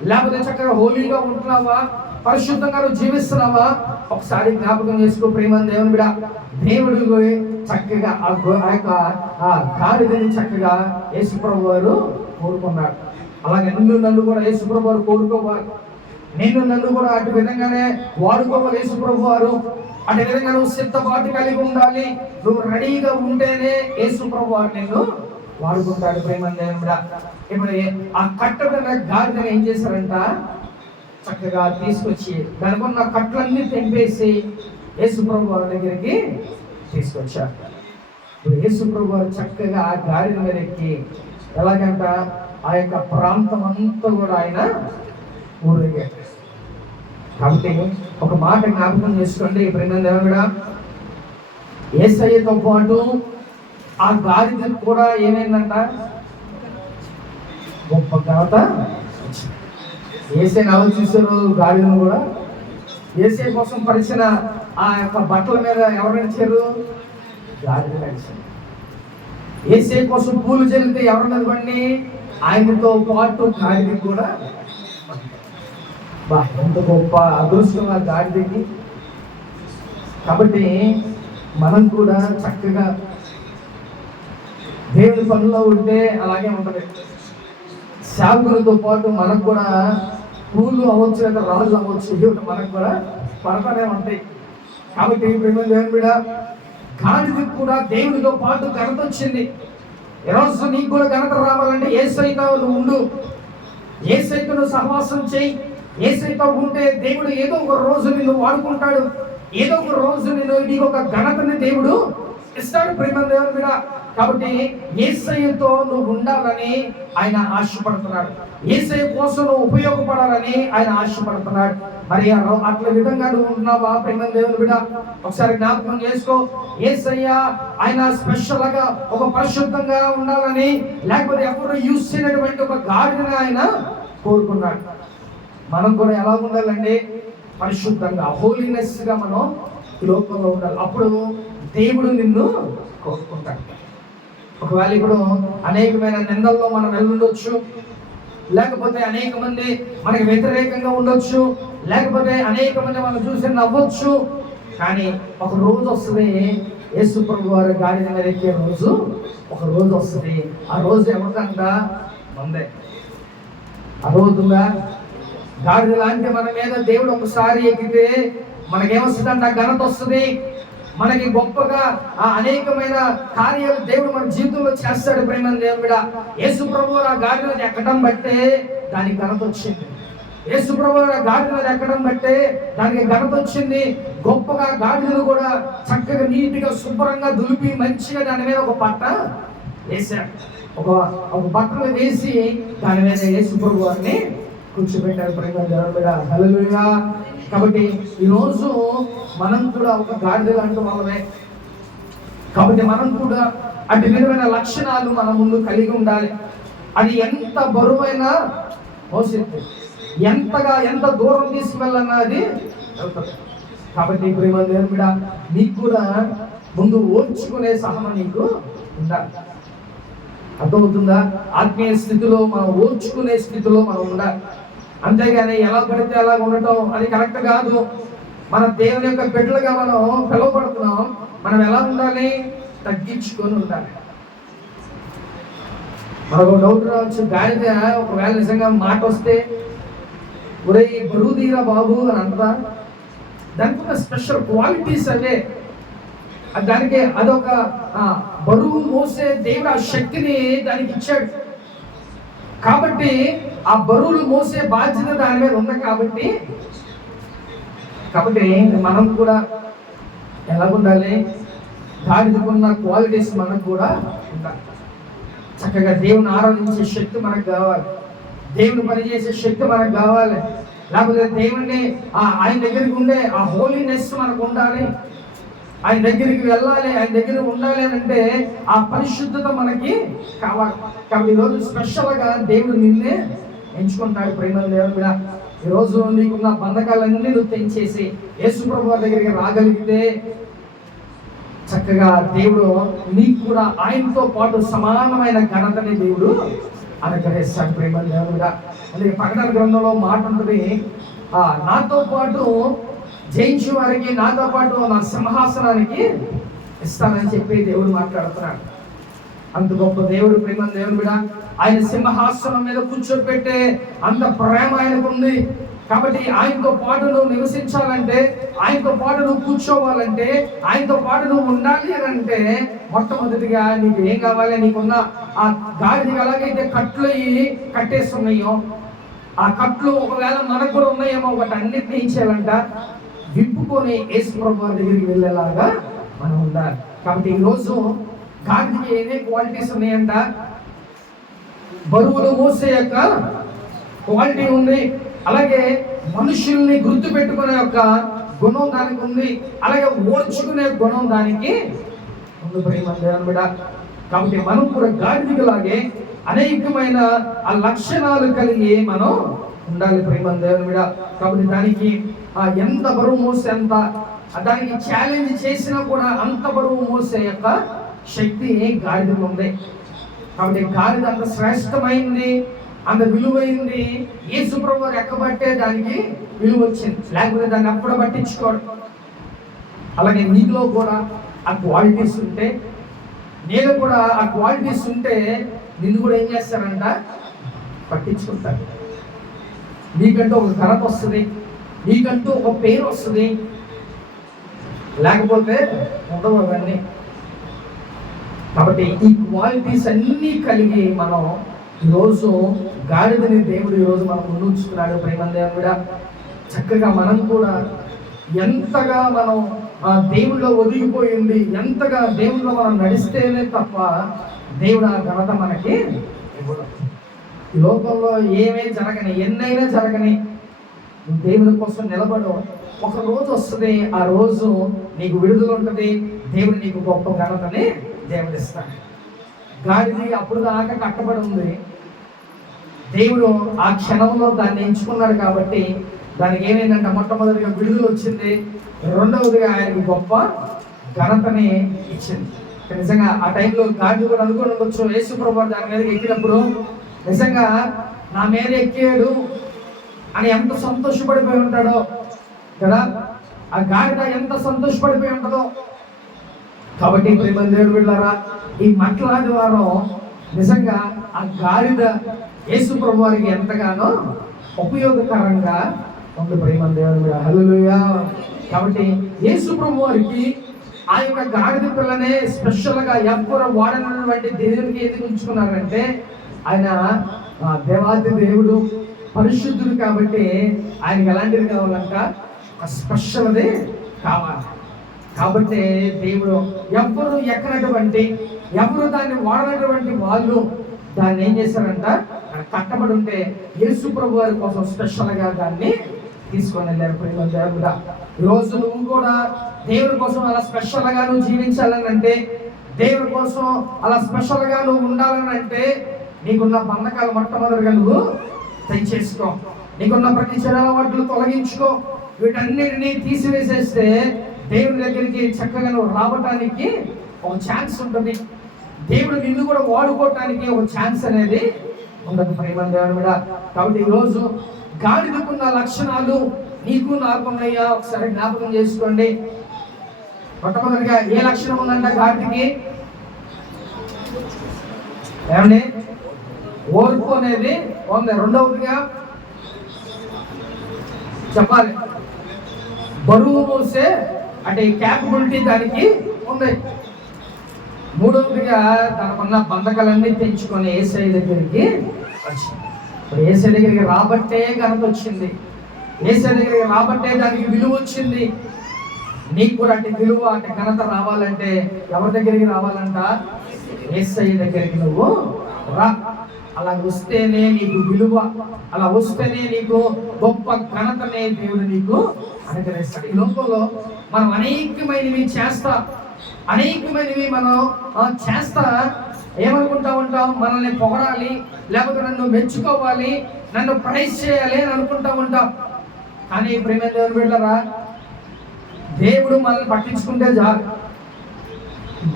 లేకపోతే చక్కగా హోలీగా ఉంటున్నావా, పరిశుద్ధంగా నువ్వు జీవిస్తున్నావా? ఒకసారి జ్ఞాపకం చేసుకో ప్రేమ దేవుని బిడ్డ. దేవుడు చక్కగా ఆ గాడిదని చక్కగా యేసుప్రభు వారు కోరుకున్నాడు. అలాగే నన్ను కూడా యేసుప్రభు వారు కోరుకోవాలి. నన్ను కూడా అటు విధంగానే వాడుకోవాలి యేసుప్రభు వారు. అటు విధంగా నువ్వు సిద్ధపాటు కలిగి ఉండాలి. నువ్వు రెడీగా ఉంటేనే యేసుప్రభు వారు నిన్ను వాడుకుంటాడు ప్రేమ దేవుని బిడ్డ. ఇప్పుడు ఆ కట్టబడిన గాడిదని ఏం చేశారంట? చక్కగా తీసుకొచ్చి దానికున్న కట్లన్నీ తెంపేసి యేసుప్రభు వారి దగ్గరికి తీసుకొచ్చారు. ఇప్పుడు యేసుప్రభు వారు చక్కగా ఆ గాడిద మీద ఎక్కి ఎలాగంట ఆ యొక్క ప్రాంతం అంతా కూడా ఆయన ఊరేగారు. కాబట్టి ఒక మాట జ్ఞాపకం చేసుకోండి ప్రేమ దేవుడా, యేసయ్యతో పాటు ఆ గాడిద కూడా ఏమైందంట? గొప్ప ఘనత. యేసయ్యని ఎవరు చూసారు? గాడిదను కూడా. యేసయ్య కోసం పరిచిన ఆ యొక్క బట్టల మీద ఎవరు నడిచారు? గాడిద నడిచారు. యేసయ్య కోసం పూలు చెల్లితే ఎవరు మీద పడి? ఆయనతో పాటు గాడిద కూడా. ఎంత గొప్ప అదృష్టం ఆ గాడిదకి. కాబట్టి మనం కూడా చక్కగా దేవుని పనిలో ఉంటే అలాగే ఉంటుంది. శాంతులతో పాటు మనకు కూడా పూలు అవ్వచ్చు, లేదా రాజులు అవ్వచ్చు, మనకు కూడా పడతానే ఉంటాయి. కాబట్టి ప్రేమ దేవుని బిడ్డ, గాడిదకు కూడా దేవునితో పాటు ఘనత వచ్చింది. ఈరోజు నీకు కూడా ఘనత రావాలంటే యేసయ్యతో నువ్వు ఉండు, యేసయ్యతో నువ్వు సహవాసం చేయి. యేసయ్యతో ఉంటే దేవుడు ఏదో ఒక రోజు నిన్ను వాడుకుంటాడు, ఏదో ఒక రోజు నీకు ఒక ఘనతని దేవుడు ఇస్తాడు ప్రేమ దేవుని మీద. కాబట్టి యేసయ్యతో నువ్వు ఉండాలని ఆయన ఆశపడుతున్నాడు. యేసయ్య కోసం నువ్వు ఉపయోగపడాలని ఆయన ఆశపడుతున్నాడు. మరి అట్ల విధంగా నువ్వు ఉన్నావా ప్రేమ దేవుని బిడ్డ? ఒకసారి జ్ఞాపకం చేసుకో. యేసయ్య ఆయన స్పెషల్ గా ఒక పరిశుద్ధంగా ఉండాలని, లేకపోతే ఎవరు యూజ్ చేయనటువంటి ఒక గాడిదని ఆయన కోరుకున్నాడు. మనం కూడా ఎలా ఉండాలండి? పరిశుద్ధంగా, హోలీనెస్ గా మనం ఈ లోకంలో ఉండాలి. అప్పుడు దేవుడు నిన్ను కోరుకుంటాడు. ఒకవేళ ఇప్పుడు అనేకమైన నిందల్లో మనం వెళ్ళుండొచ్చు, లేకపోతే అనేక మంది మనకి వ్యతిరేకంగా ఉండొచ్చు, లేకపోతే అనేక మంది మనం చూసి నవ్వచ్చు. కానీ ఒక రోజు వస్తుంది, యేసు ప్రభు వారి గాడిద మీద ఎక్కే రోజు ఒక రోజు వస్తుంది. ఆ రోజు ఎవరికంట? మందే. అర్థమవుతుందా? గాడిద లాంటి మన మీద దేవుడు ఒకసారి ఎక్కితే మనకేమొస్తుందంట? ఘనత వస్తుంది. మనకి గొప్పగా అనేకమైన కార్యాలు దేవుడు మన జీవితంలో చేస్తాడు ప్రేమ దేవుని మీద. యేసు ప్రభువు ఆ గాడిద మీద ఎక్కడం బట్టే దానికి ఘనత వచ్చింది. యేసు ప్రభువు ఆ గాడిద మీద ఎక్కడం బట్టే దానికి ఘనత వచ్చింది. గొప్పగా గాడిదను కూడా చక్కగా నీట్గా శుభ్రంగా దులిపి మంచిగా దాని మీద ఒక పట్ట వేశాడు. ఒక బట్టలు వేసి దాని మీద యేసు ప్రభువు వారిని కూర్చోబెట్టారు ప్రేమ దేవుని మీద. హల్లెలూయా. కాబట్టి ఈరోజు మనం కూడా ఒక గాడిద లాంటి వాళ్ళమే. కాబట్టి మనం కూడా అటు విధమైన లక్షణాలు మన ముందు కలిగి ఉండాలి. అది ఎంత బరువైనా మోసిద్ది, ఎంత దూరం తీసుకువెళ్ళన్నా అది వెళ్తుంది. కాబట్టి ప్రేమ దేవుడా నీకు కూడా ముందు ఓర్చుకునే సహనం నీకు ఉండాలి. అర్థమవుతుందా? ఆత్మీయ స్థితిలో మనం ఓర్చుకునే స్థితిలో మనం ఉండాలి. అంతేగాని ఎలా పడితే అలా ఉండటం అది కరెక్ట్ కాదు. మన దేవుని యొక్క బిడ్డలుగా మనం పిలువబడుతున్నాం. మనం ఎలా ఉండాలి? తగ్గించుకొని ఉండాలి. మనకు డౌట్ రావచ్చు, గాడిద ఒకవేళ నిజంగా మాట వస్తే ఒరే బరువు తీరా బాబు అని అంటదా? దానికి ఉన్న స్పెషల్ క్వాలిటీస్ అవే. దానికి అదొక బరువు మోసే దేవుడు ఆ శక్తిని దానికి ఇచ్చాడు. కాబట్టి ఆ బరువులు మోసే బాధ్యత దాని మీద ఉంది. కాబట్టి మనం కూడా ఎలా ఉండాలి? గాడిదకున్న క్వాలిటీస్ మనకు కూడా ఉండాలి. చక్కగా దేవుని ఆరాధించే శక్తి మనకు కావాలి. దేవుని పనిచేసే శక్తి మనకు కావాలి. లేకపోతే దేవుణ్ణి ఆయన దగ్గరికి ఉండే ఆ హోలీనెస్ మనకు ఉండాలి. ఆయన దగ్గరికి వెళ్ళాలి, ఆయన దగ్గర ఉండాలి అని అంటే ఆ పరిశుద్ధత మనకి కావాలి. కాబట్టి ఈరోజు స్పెషల్గా దేవుడు నిన్నే ఎంచుకుంటాడు. ప్రేమ దేవుడు ఈరోజు నీకున్న బంధకాలన్నీ నువ్వు తెంచేసి యేసు ప్రభువు దగ్గరికి రాగలిగితే చక్కగా దేవుడు నీకు కూడా ఆయనతో పాటు సమానమైన ఘనతని దేవుడు అనుగ్రహిస్తాడు. ప్రేమ దేవుడా అలాగే ప్రకటన గ్రంథంలో మాట ఉంటుంది, నాతో పాటు జయించు వారికి నాతో పాటు నా సింహాసనానికి ఇస్తానని చెప్పి దేవుడు మాట్లాడుతున్నాడు. అంత గొప్ప దేవుడు ప్రేమ దేవుడు కూడా ఆయన సింహాసనం మీద కూర్చోబెట్టే అంత ప్రేమ ఆయనకు ఉంది. కాబట్టి ఆయనతో పాటు నువ్వు నివసించాలంటే, ఆయనతో పాటు నువ్వు కూర్చోవాలంటే, ఆయనతో పాటు నువ్వు ఉండాలి అని అంటే మొట్టమొదటిగా నీకు ఏం కావాలి? నీకున్న ఆ గాడిదకి ఎలాగైతే కట్లు కట్టేస్తున్నాయో ఆ కట్లు ఒకవేళ మనకు కూడా ఉన్నాయేమో ఒకటి అన్నిటిని ఏం చేయాలంట? విప్పుకొని యేసు ప్రభువు దగ్గరికి వెళ్ళేలాగా మనం ఉండాలి. కాబట్టి ఈరోజు గాడిదకి ఏదే క్వాలిటీస్ ఉన్నాయంట? బరువులు మోసే యొక్క క్వాలిటీ ఉంది. అలాగే మనుషుల్ని గుర్తు పెట్టుకునే యొక్క గుణం దానికి ఉంది. అలాగే ఓర్చుకునే గుణం దానికి ఉంది. ప్రేమ దేవుని బిడ్డ కాబట్టి మనం కూడా గాడిదలాగే అనేకమైన ఆ లక్షణాలు కలిగి మనం ఉండాలి. ప్రేమ దేవుని బిడ్డ కాబట్టి దానికి ఎంత బరువు మోసే అంత దానికి ఛాలెంజ్ చేసినా కూడా అంత బరువు మోసే యొక్క శక్తి గాడిదకు ఉంది. కాబట్టి గాడిద అంత శ్రేష్టమైంది, అంత విలువైంది. యేసు ప్రభువు ఎక్కబట్టే దానికి విలువ వచ్చింది, లేకపోతే దాన్ని అప్పుడు పట్టించుకోడు. అలాగే నీలో కూడా ఆ క్వాలిటీస్ ఉంటే, నేను కూడా ఆ క్వాలిటీస్ ఉంటే నిన్ను కూడా ఏం చేస్తారంట? పట్టించుకుంటారు. నీకంటూ ఒక ఘనత వస్తుంది, నీకంటూ ఒక పేరు వస్తుంది. లేకపోతే ఉండవు అవన్నీ. కాబట్టి ఈ క్వాలిటీస్ అన్నీ కలిగి మనం ఈరోజు గాడిదని దేవుడు ఈరోజు మనం ముందుంచుతున్నాడు. ప్రేమ దేవుడా చక్కగా మనం కూడా ఎంతగా మనం దేవుడిలో ఒదిగిపోయింది, ఎంతగా దేవుడిలో మనం నడిస్తేనే తప్ప దేవుడు ఆ ఘనత మనకి ఇవ్వడం. ఈ లోకంలో ఏమే జరగని, ఎన్నైనా జరగని, నువ్వు దేవుని కోసం నిలబడు. ఒక రోజు వస్తుంది, ఆ రోజు నీకు విడుదల ఉంటుంది. దేవుడు నీకు గొప్ప ఘనతని దేవుడిస్తాడు. గాడిది అప్పుడు దాకా కట్టబడి ఉంది. దేవుడు ఆ క్షణంలో దాన్ని ఎంచుకున్నాడు కాబట్టి దానికి ఏమైందంటే మొట్టమొదటిగా విడుదల వచ్చింది, రెండవదిగా ఆయనకి గొప్ప ఘనతని ఇచ్చింది. నిజంగా ఆ టైంలో గాడిద కూడా అనుకుని ఉండొచ్చు, యేసు ప్రభువు దాని మీద ఎక్కినప్పుడు నిజంగా నా మీద ఎక్కాడు అని ఎంత సంతోషపడిపోయి ఉంటాడో కదా. ఆ గాడిద ఎంత సంతోషపడిపోయి ఉంటుందో. కాబట్టి ప్రేమ దేవుడు బిడ్డలారా, ఈ మట్లాది వారం నిజంగా ఆ గాడిద యేసు ప్రభు వారికి ఎంతగానో ఉపయోగకరంగా ఉంది. ప్రేమ దేవుడు బిడ్డ హల్లెలూయా. కాబట్టి యేసు ప్రభు వారికి ఆ యొక్క గాడిద పిల్లనే స్పెషల్గా ఎవ్వరు వాడనటువంటి దేవునికి ఎందుకు ఉంచుకున్నారంటే ఆయన దేవాది దేవుడు, పరిశుద్ధుడు. కాబట్టి ఆయనకి ఎలాంటిది కావాలంట? స్పెషల్ది కావాలి. కాబట్టి దేవుడు ఎవరు ఎక్కనటువంటి, ఎవరు దాన్ని వాడనటువంటి వాళ్ళు దాన్ని ఏం చేశారంట? కట్టబడి ఉంటే యేసు ప్రభు వారి కోసం స్పెషల్గా దాన్ని తీసుకొని వెళ్ళారు. ప్రేమ దేవుడా ఈరోజు నువ్వు కూడా దేవుడి కోసం అలా స్పెషల్గా నువ్వు జీవించాలని అంటే, దేవుడి కోసం అలా స్పెషల్గా నువ్వు ఉండాలని అంటే నీకున్న బంధకాలు మొట్టమొదటిగా నువ్వు తెంచేసుకో. నీకున్న ప్రతి చెడు అలవాట్లు తొలగించుకో. వీటన్నిటిని తీసివేసేస్తే దేవుని దగ్గరికి చక్కగా నువ్వు రావటానికి ఒక ఛాన్స్ ఉంటుంది. దేవుడు నిన్ను కూడా వాడుకోవటానికి ఒక ఛాన్స్ అనేది ఉండదు ప్రేమ దేవుని మీద. కాబట్టి ఈరోజు గాడిదకున్న లక్షణాలు నీకు నాకు ఉన్నాయా ఒకసారి జ్ఞాపకం చేసుకోండి. మొట్టమొదటిగా ఏ లక్షణం ఉందంట గాడిదకి? ఏమండి? ఓర్పు అనేది ఉంది. రెండవదిగా చెప్పాలి, బరువు మోసే అంటే క్యాపబిలిటీ దానికి ఉంది. మూడవదిగా తనకున్న బంధకాలన్నీ తెంచుకొని యేసయ్య దగ్గరికి వచ్చింది. ఇప్పుడు యేసయ్య దగ్గరికి రాబట్టే ఘనత వచ్చింది. యేసయ్య దగ్గరికి రాబట్టే దానికి విలువ వచ్చింది. నీకు కూడా అంటే విలువ అంటే ఘనత రావాలంటే ఎవరి దగ్గరికి రావాలంట? యేసయ్య దగ్గరికి నువ్వు రా. అలా వస్తేనే నీకు విలువ, అలా వస్తేనే నీకు గొప్ప ఘనతనే దేవుడు నీకు అనుగ్రహిస్తాడు. ఈ లోకంలో మనం అనేకమైనవి మనం చేస్తా ఏమనుకుంటా ఉంటాం? మనల్ని పొగడాలి, లేకపోతే నన్ను మెచ్చుకోవాలి, నన్ను ప్రైజ్ చేయాలి అని అనుకుంటా ఉంటాం. కానీ ప్రేమ దేవుని బిడ్డలారా, దేవుడు మనల్ని పట్టించుకుంటే చాలు,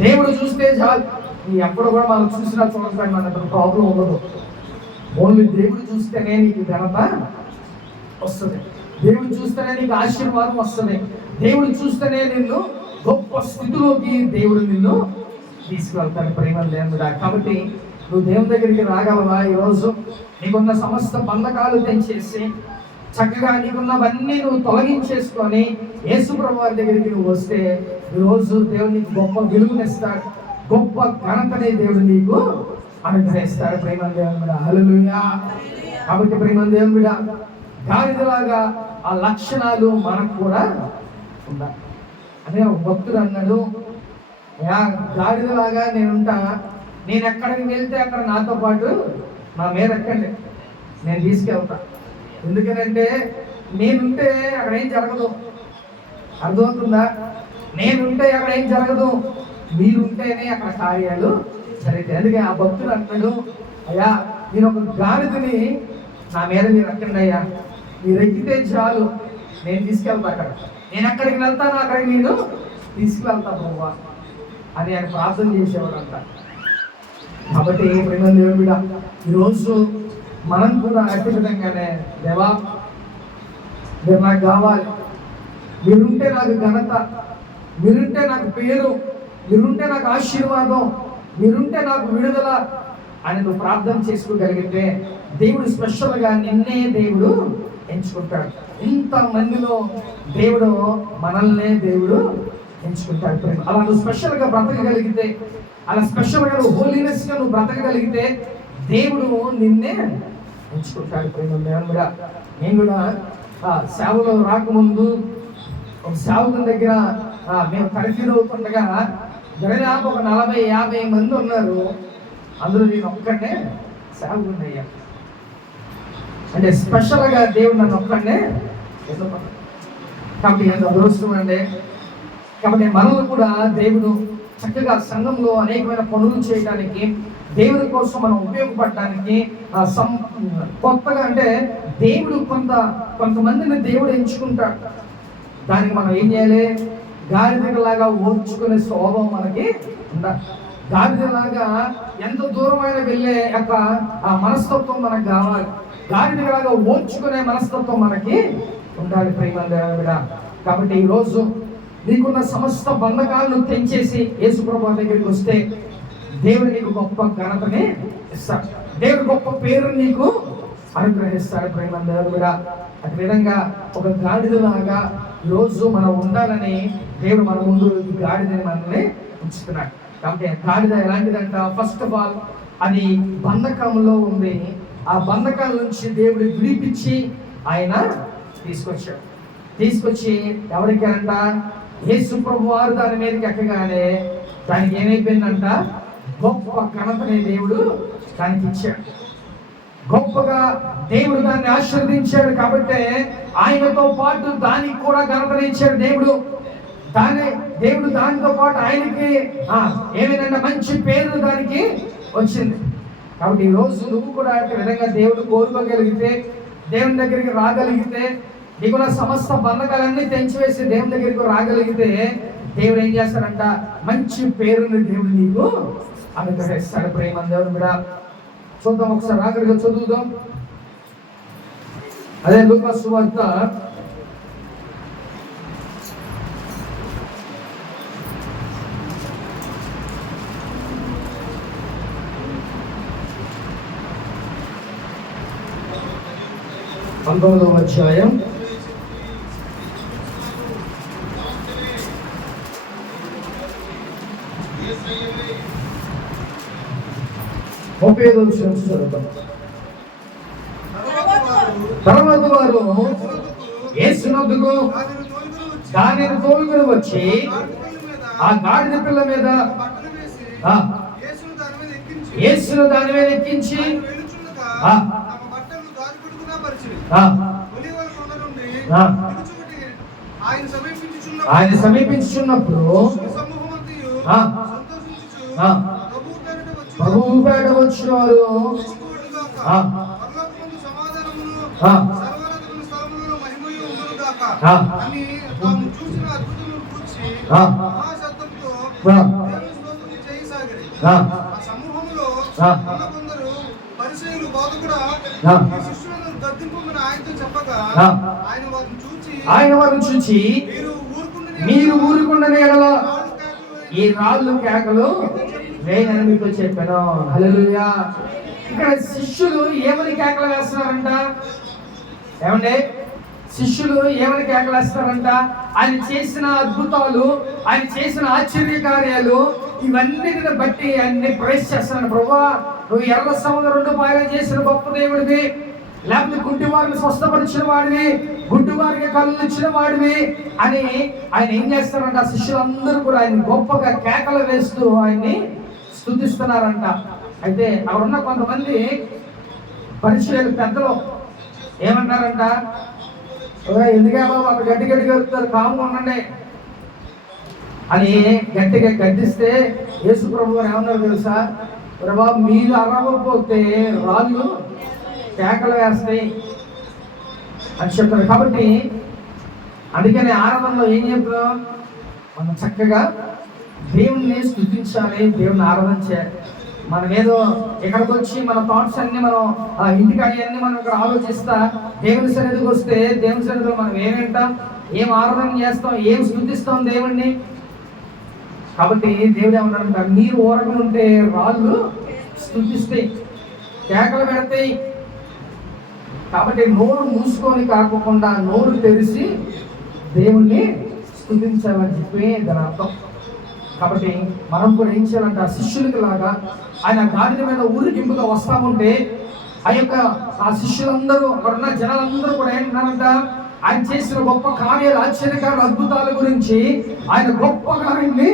దేవుడు చూస్తే చాలు. ఎప్పుడు కూడా మనం చూసినా చూడకపోయినా మనకు ప్రాబ్లం ఉండదు. ఓన్లీ దేవుడు చూస్తేనే నీకు ఘనత వస్తుంది, దేవుడు చూస్తేనే నీకు ఆశీర్వాదం వస్తుంది, దేవుడు చూస్తేనే నిన్ను గొప్ప స్థితిలోకి దేవుడు నిన్ను తీసుకువెళ్తాడు ప్రేమ దేవుడా. కాబట్టి నువ్వు దేవుని దగ్గరికి రాగలవా? ఈరోజు నీకున్న సమస్త బంధకాలు తెంచేసి చక్కగా నీకున్నవన్నీ నువ్వు తొలగించేసుకొని యేసు ప్రభువు వారి దగ్గరికి నువ్వు వస్తే ఈరోజు దేవుడు నీకు గొప్ప విలువనిస్తాడు, గొప్ప ఘనతనే దేవుడు నీకు అనుగ్రహిస్తాడు ప్రేమ దేవుడా. హల్లెలూయా. కాబట్టి ప్రేమ దేవుడా, గాడిదలాగా ఆ లక్షణాలు మనకు కూడా ఉండాలి. అదే ఒక భక్తుడు అన్నాడు, గాడిదలాగా నేనుంటా, నేను ఎక్కడికి వెళ్తే అక్కడ నాతో పాటు నా మీద ఎక్కండి, నేను తీసుకెళ్తా. ఎందుకనంటే నేనుంటే అక్కడ ఏం జరగదు. అర్థమవుతుందా? నేనుంటే అక్కడ ఏం జరగదు, మీరుంటేనే అక్కడ కార్యాలు జరిగితే. అందుకే ఆ భక్తుడు అంటాడు, అయ్యా నేను ఒక గాడిదని నా మీద మీరు ఎక్కండి అయ్యా, మీరు ఎక్కితే చాలు, నేను తీసుకెళ్తా. అక్కడ నేను ఎక్కడికి వెళ్తాను అక్కడికి నేను తీసుకువెళ్తా ప్రభువా అని ఆయన ప్రార్థన చేసేవాడంట. కాబట్టి ప్రేమ దేవుడా, ఈరోజు మనం కూడా అట్టి విధంగానే, దేవా మీరు నాకు కావాలి, మీరుంటే నాకు ఘనత, మీరుంటే నాకు పేరు, మీరుంటే నాకు ఆశీర్వాదం, మీరుంటే నాకు విడుదల అని నువ్వు ప్రార్థన చేసుకోగలిగితే దేవుడు స్పెషల్గా నిన్నే దేవుడు ఎంచుకుంటాడు. ఇంతమందిలో దేవుడు మనల్నే దేవుడు ఎంచుకుంటాడు ప్రేమ. అలా నువ్వు స్పెషల్గా బ్రతకగలిగితే, అలా స్పెషల్గా నువ్వు హోలీనెస్గా నువ్వు బ్రతకగలిగితే దేవుడు నిన్నే ఎంచుకుంటాడు ప్రేమ దేవుడా. నేను కూడా సేవలో రాకముందు ఒక సేవకుని దగ్గర మేము కన్ఫ్యూజ్ అవుతుండగా దాదాపు ఒక 40-50 మంది ఉన్నారు. అందులో నేను ఒక్కడే సేవకుని అయ్యా. అంటే స్పెషల్గా దేవుడు నన్ను ఒక్కడే ఎన్నుకున్నాడు. కాబట్టి ఎంత అదృష్టం అండి. కాబట్టి మనల్ని కూడా దేవుడు చక్కగా సంఘంలో అనేకమైన పనులు చేయడానికి, దేవుడి కోసం మనం ఉపయోగపడడానికి కొత్తగా అంటే దేవుడు కొంతమందిని దేవుడు ఎంచుకుంటాడు. దానికి మనం ఏం చేయాలి? గాడిదలాగా ఓర్చుకునే స్వభావం మనకి ఉండాలి. గాడిదలాగా ఎంత దూరమైన వెళ్ళే యొక్క ఆ మనస్తత్వం మనకు కావాలి. గాడిదలాగా ఓర్చుకునే మనస్తత్వం మనకి ఉండాలి ప్రేమ దేవుడా. కాబట్టి ఈరోజు నీకున్న సమస్త బంధకాలను తెంచేసి యేసు ప్రభువు దగ్గరికి వస్తే దేవుడు నీకు గొప్ప ఘనతని ఇస్తాడు, దేవుడు గొప్ప పేరు నీకు అనుగ్రహిస్తాడు ప్రేమ దేవుడా. అటు విధంగా ఒక గాడిదలాగా ఈరోజు మనం ఉండాలని దేవుడు మన ముందు ఈ గాడిదని మనల్ని ఉంచుతున్నాడు. కాబట్టి గాడిద ఎలాంటిదంట? ఫస్ట్ ఆఫ్ ఆల్ అది బంధకంలో ఉంది. ఆ బంధకాల నుంచి దేవుడు విడిపించి ఆయన తీసుకొచ్చి ఎవరికేనంట? యేసు ప్రభువు వారు దాని మీదకి ఎక్కగానే దానికి ఏమైపోయిందంట? గొప్ప ఘనతని దేవుడు దానికి ఇచ్చాడు. గొప్పగా దేవుడు దాన్ని ఆశీర్వదించాడు. కాబట్టి ఆయనతో పాటు దానికి కూడా ఘనతని ఇచ్చాడు దేవుడు. దానితో పాటు ఆయనకి ఏమైనా మంచి పేరు దానికి వచ్చింది. కాబట్టి ఈరోజు నువ్వు కూడా అదే విధంగా దేవుడు కోరుకోగలిగితే, దేవుని దగ్గరికి రాగలిగితే, నీకున్న సమస్త బంధకాలన్నీ తెంచివేసి దేవుని దగ్గరికి రాగలిగితే దేవుడు ఏం చేస్తాడంట, మంచి పేరుని దేవుడు నీకు అనుగ్రహిస్తాడు. ప్రేమ దేవుడు బిడ్డ, చూద్దాం ఒకసారి ఆఖరిగా చదువుదాం. అదే లూకా సువార్త 19వ అధ్యాయం 35వ వచనం చదువుతాం. తర్వాత వారు యేసునొద్దకు గాడిద తోలుకొని వచ్చి ఆ గాడిద పిల్ల మీద యేసును దాని మీద ఎక్కించి ఆయన సమీపించుచున్నప్పుడు ప్రభువు పేట వచ్చినారు. ఆయన వారిని చూచి మీరు ఊరుకుండనే ఎడల ఈ రాళ్ళు కేకలు వేయనని మీతో చెప్పాను. హల్లెలూయా. ఇక్కడ శిష్యులు ఏమని కేకలు వేస్తున్నారంట? ఏమండి, శిష్యులు ఏమని కేకలు వేస్తారంట? ఆయన చేసిన అద్భుతాలు, ఆయన చేసిన ఆశ్చర్య కార్యాలు, ఇవన్నిటిని బట్టి అన్ని ప్రైజ్ చేస్తున్నాను. ప్రభువా, నువ్వు ఎర్ర సముద్రం 2 పాయలు చేసిన గొప్ప దేవుడివి, లేకపోతే గుడ్డి వారిని స్వస్థపరిచిన వాడివి, గుడ్డి వారికి కళ్ళు ఇచ్చిన వాడివి అని ఆయన ఏం చేస్తారంట? శిష్యులందరూ కూడా ఆయన గొప్పగా కేకలు వేస్తూ ఆయన్ని స్తుతిస్తున్నారంట. అయితే అక్కడ ఉన్న కొంతమంది పరిచయాలు పెద్దలు ఏమంటారంట? ఎందుకే బాబు అక్కడ గట్టి గడుపుతారు, కాము ఉండండి అని గట్టిగా గద్దిస్తే యేసు ప్రభు గారు ఏమన్నారు తెలుసా? బాబు మీరు అరవకపోతే రాళ్ళు కేకలు వేస్తాయి అని చెప్తారు. కాబట్టి అందుకని ఆరాధనలో ఏం చెప్తాం? మనం చక్కగా దేవుణ్ణి స్తుతించాలి, దేవుని ఆరాధన చేయాలి. మనం ఏదో ఇక్కడికి వచ్చి మన థాట్స్ అన్ని మనం ఇంటికాడి అన్ని మనం ఇక్కడ ఆలోచిస్తా దేవుని సన్నిధికి వస్తే దేవుని సన్నిధిలో మనం ఏమేంటాం, ఏం ఆరాధన చేస్తాం, ఏం స్తుతిస్తాం దేవుణ్ణి. కాబట్టి దేవుడు ఏమన్నాడంట? మీరు ఊరకం ఉంటే రాళ్ళు స్తుతిస్తాయి, కేకలు పెడతాయి. కాబట్టి నోరు మూసుకొని కాకుండా నోరు తెరిచి దేవుణ్ణి స్తుతించాలని చెప్పి దాని అర్థం. కాబట్టి మనం కూడా ఏం చేయాలంటే ఆ శిష్యులకి లాగా ఆయన గాడిద మీద ఊరికింపుగా వస్తా ఉంటే ఆ శిష్యులందరూ అక్కడ ఉన్న జనాలందరూ కూడా ఏంటంట? ఆయన చేసిన గొప్ప కార్యాలు, ఆశ్చర్యకారుల అద్భుతాల గురించి, ఆయన గొప్ప కార్యాన్ని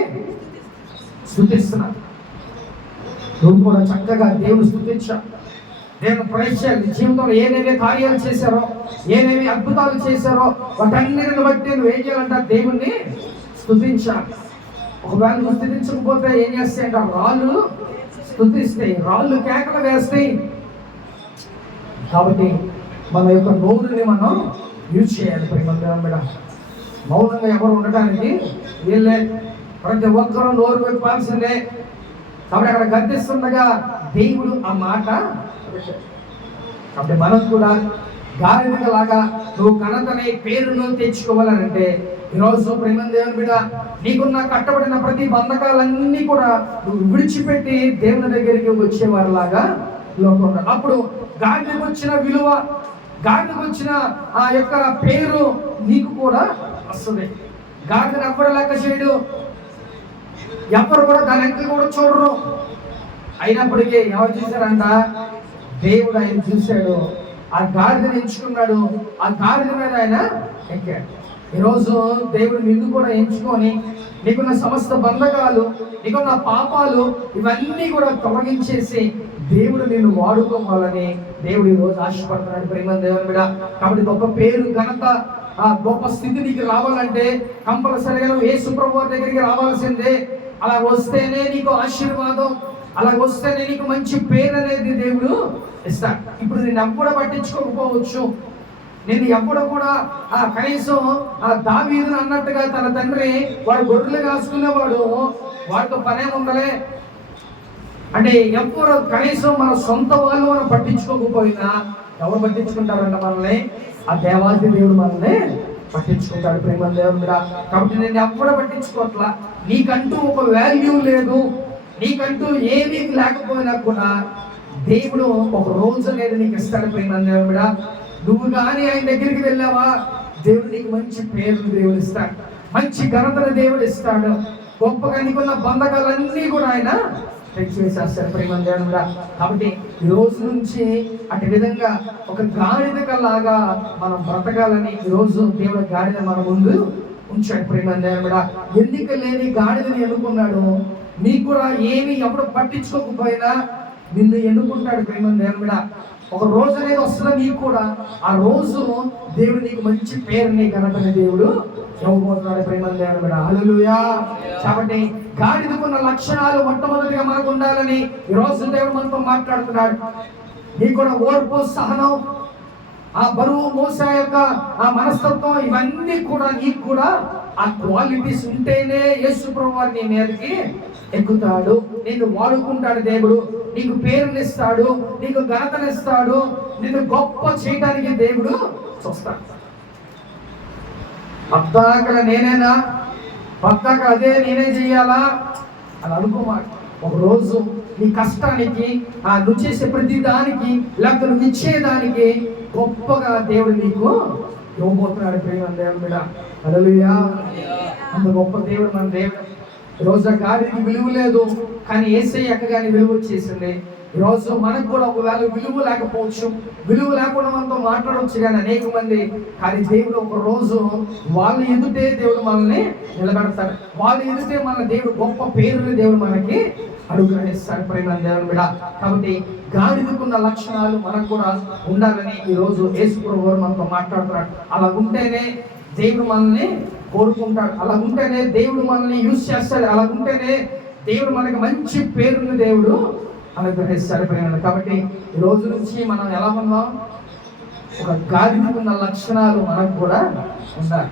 స్తుతిస్తున్నారు. నువ్వు కూడా చక్కగా దేవుని స్తుతించా, దేవుని ప్రైజ్ చేయాలి. జీవితంలో ఏమేమి కార్యాలు చేశారో, ఏమేమి అద్భుతాలు చేశారో వాటన్నిటిని బట్టి నువ్వు ఏం చేయాలంట? దేవుణ్ణి స్తుతించాలి. ఒకవేళ నువ్వు స్తుతించకపోతే ఏం చేస్తాయంట? రాళ్ళు స్తుతిస్తాయి, రాళ్ళు కేకలు వేస్తాయి. కాబట్టి మన యొక్క నోరుని మనం యూజ్ చేయాలి. ప్రేమ మౌనంగా ఎవరు ఉండటానికి వీళ్ళే, ప్రతి ఒక్కరూ నోరు విప్పాల్సిందే. కాబట్టి అక్కడ గద్దిస్తుండగా దేవుడు ఆ మాట. కాబట్టి మనం కూడా గాడిద లాగా నువ్వు ఘనతనే పేరును తెచ్చుకోవాలనంటే ఈరోజు ప్రేమ దేవుని బిడ్డ, నీకున్న కట్టబడిన ప్రతి బంధకాలన్నీ కూడా నువ్వు విడిచిపెట్టి దేవుని దగ్గరికి వచ్చేవారిలాగా లోకంలో. అప్పుడు గాడిదకు వచ్చిన విలువ, గాడిదకు వచ్చిన ఆ యొక్క పేరు నీకు కూడా వస్తుంది. గాడిదను ఎవ్వరు లెక్క చేయడు, ఎవరు కూడా దాని వెనక కూడా చూడరు. అయినప్పటికీ ఎవరు చూశారంట? దేవుడు ఆయన చూశాడు, ఆ గాడిదని ఎంచుకున్నాడు, ఆ గాడిద మీద ఆయన ఎక్కాడు. ఈరోజు దేవుడు నిన్ను కూడా ఎంచుకొని నీకున్న సమస్త బంధకాలు, నీకున్న పాపాలు ఇవన్నీ కూడా తొలగించేసి దేవుడు నిన్ను వాడుకోవాలని దేవుడు ఈరోజు ఆశపడుతున్నాడు. ప్రేమ దేవుని బిడ్డ, కాబట్టి గొప్ప పేరు, ఘనత, ఆ గొప్ప స్థితి నీకు రావాలంటే కంపల్సరిగా నువ్వు యేసు ప్రభువు దగ్గరికి రావాల్సిందే. అలా వస్తేనే నీకు ఆశీర్వాదం, అలా వస్తేనే నీకు మంచి పేరు అనేది దేవుడు ఇస్తాడు. ఇప్పుడు నేను ఎప్పుడు పట్టించుకోకపోవచ్చు, నేను ఎప్పుడు కూడా కనీసం దావీదును అన్నట్టుగా తన తండ్రి వాడు గొర్రెలు కాసుకునేవాడు, వాడితో పనే ఉందలే అంటే ఎప్పుడు కనీసం మన సొంత వాళ్ళు మనం పట్టించుకోకపోయినా ఎవరు పట్టించుకుంటారంట మనల్ని? ఆ దేవాది దేవుడు మనల్ని పట్టించుకుంటాడు. ప్రేమ దేవుడు కూడా. కాబట్టి నేను ఎప్పుడు పట్టించుకోవట్లా. నీకంటూ ఒక వాల్యూ లేదు, నీకంటూ ఏమీ లేకపోయినా కూడా దేవుడు ఒక రోజు అనేది నీకు ఇస్తాడు. ప్రేమ దేవుడు కూడా. నువ్వు కానీ ఆయన దగ్గరికి వెళ్ళావా, దేవుడు నీకు మంచి పేరు దేవుడు ఇస్తాడు, మంచి ఘనతను దేవుడు ఇస్తాడు. గొప్పగా నీకున్న బంధకాలన్నీ కూడా ఆయన తెచ్చివేసేస్తారు. ప్రేమ దేవుడు కూడా. కాబట్టి ఈ రోజు నుంచి అటు విధంగా ఒక గాడిదలాగా మనం బ్రతకాలని ఈరోజు దేవుడు గాడిద మన ముందు ఉంచాడు. ప్రేమ దేవుడు కూడా. ఎన్నిక లేని గాడిదని ఎన్నుకున్నాడు. నీకు కూడా ఏమి ఎప్పుడు పట్టించుకోకపోయినా నిన్ను ఎన్నుకుంటాడు. ప్రేమ దేవుడు కూడా. ఒక రోజు అనేది వస్తుందా నీకు కూడా, ఆ రోజు దేవుడు నీకు మంచి పేరుని ఘనతని దేవుడు ఇవ్వబోతున్నాడు. ప్రేమ దేవుడు కూడా. హల్లెలూయా. కాబట్టి గాడిదకున్న లక్షణాలు మొట్టమొదటిగా మనకు ఉండాలని ఈరోజు దేవుడు మనతో మాట్లాడుతున్నాడు. నీకు కూడా ఓర్పు, సహనం, ఆ బరువు మోసే యొక్క ఆ మనస్తత్వం, ఇవన్నీ కూడా నీకు కూడా ఆ క్వాలిటీస్ ఉంటేనే యేసు ప్రభువు నీ మీదకి ఎక్కుతాడు, నిన్ను వాడుకుంటాడు. దేవుడు నీకు పేరునిస్తాడు, నీకు ఘనతనిస్తాడు, నిన్ను గొప్ప చేయడానికి దేవుడు చూస్తాడు. పద్దాకల నేనేనా, పద్దాక అదే నేనే చెయ్యాలా అని అనుకోమాట. ఒకరోజు నీ కష్టానికి, నువ్వు చేసే ప్రతి దానికి, లేకపోతే నువ్వు ఇచ్చేదానికి గొప్పగా దేవుడు నీకు ఇవ్వబోతున్నాడు. ప్రేమ దేవుడు మీద. హల్లెలూయా. అంత గొప్ప దేవుడు మన దేవుడు. ఈరోజు గాడికి విలువ లేదు, కానీ యేసయ్య ఎక్కగానే విలువ వచ్చేసింది. ఈరోజు మనకు కూడా ఒకవేళ విలువ లేకపోవచ్చు, విలువ లేకుండా మనతో మాట్లాడవచ్చు కానీ అనేక మంది, కానీ దేవుడు ఒక రోజు వాళ్ళ ఎదుటే దేవుడు మనల్ని నిలబెడతాడు. వాళ్ళ ఎదుటే మన దేవుడు గొప్ప పేరుని దేవుడు మనకి అనుగ్రహిస్తాడు. ప్రేమ దేవుని బిడ్డ. కాబట్టి గాడిదకున్న లక్షణాలు మనకు కూడా ఉండాలని ఈరోజు యేసు ప్రభువు మనతో మాట్లాడుతున్నాడు. అలా ఉంటేనే దేవుడు మనల్ని కోరుకుంటాడు, అలా ఉంటేనే దేవుడు మనల్ని యూజ్ చేస్తాడు, అలా ఉంటేనే దేవుడు మనకి మంచి పేరుని దేవుడు అనుగ్రహిస్తాడు. ప్రేమ. కాబట్టి ఈ రోజు నుంచి మనం ఎలా ఉన్నాం, ఒక గాడిదకున్న లక్షణాలు మనకు కూడా ఉండాలి.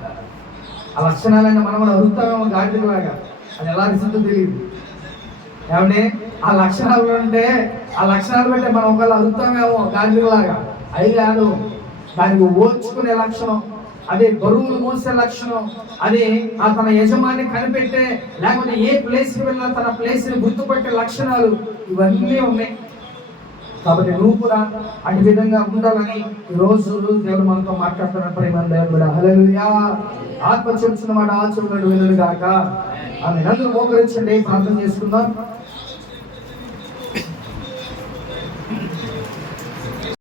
ఆ లక్షణాలన్నీ మనం కూడా అడుగుతామేమో గాడిదలాగా, అది ఎలా రిసిందో తెలియదు. ఏమంటే ఆ లక్షణాలు ఉంటే, ఆ లక్షణాలు బట్టే మనం ఒకవేళ అడుగుతామేమో గాడిదలాగా, అది కాదు. దానికి ఓర్చుకునే లక్షణం, అదే బరువులు మోసే లక్షణం, అదే తన యజమాని కనిపెట్టే, లేకపోతే ఏ ప్లేస్కి వెళ్ళినా తన ప్లేస్ని గుర్తుపట్టే లక్షణాలు ఇవన్నీ ఉన్నాయి. కాబట్టి నువ్వు కూడా అటు విధంగా ఉండాలని ఈ రోజు దేవుడు మనతో మాట్లాడుతున్న ప్రేమ దేవుడు. హల్లెలూయా. ఆత్మ చెప్తున్న మాట ఆచరణలు వెళ్ళను గాక. ఆమె అందరూ మోకరించండి, ప్రార్థన చేసుకుందాం.